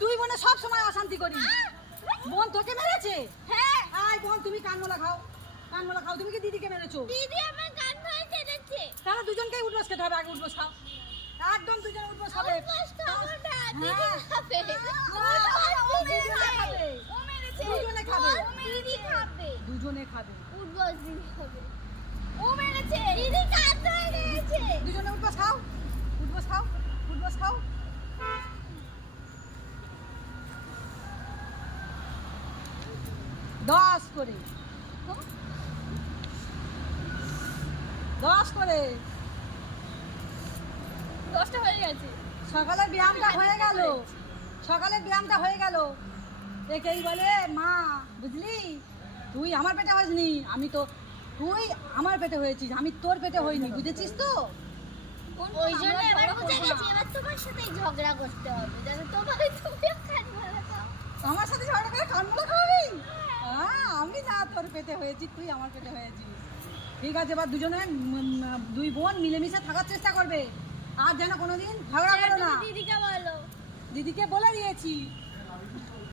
দুই বোনে সব সময় অশান্তি করি। বোন তোকে মেরেছে? হ্যাঁ। আয় বোন তুমি কানমোলা খাও, কানমোলা খাও। তুমি কি দিদিকে মেরেছো? দিদি আমার কান ধরে কেটেছে। তাহলে দুজনকেই উঠবস খেতে হবে। আগে উঠবস খাও, একদম দুজন উঠবস হবে। কষ্ট হবে না, দিদি হ্যাঁ। খাবে। ও মেরেছে। ও মেরেছে। দুজনে খাবে। দিদি খাবে। দুজনে খাবে। উঠবস দিদি খাবে। ও মেরেছে। দিদি কান ধরে কেটেছে। দুজনে উঠবস খাও, উঠবস খাও, উঠবস খাও। দশ করে, 10 করে। 10টা হয়ে গেছে। সকালের ব্যায়ামটা হয়ে গেল, সকালের ব্যায়ামটা হয়ে গেল। একেই বলে মা, বুঝলি তুই আমার পেটে হসনি, আমি তো, তুই আমার পেটে হয়েছিস, আমি তোর পেটে হইনি, বুঝেছিস তো? ওই জন্য এবার বুঝে গেছি, এবার তোমার সাথেই ঝগড়া করতে হবে, যাতে তুমি কান ধরে খাও। আমার সাথে ঝগড়া করে কানমোলা খাওয়াবি? হ্যাঁ, আমি না তোর পেটে হয়েছি, তুই আমার পেটে হয়েছিস। ঠিক আছে, এবার দুজনে দুই বোন মিলেমিশে থাকার চেষ্টা করবে, আর যেন কোনোদিন ঝগড়া করো না। দিদিকে বলো। দিদিকে বলে দিয়েছি।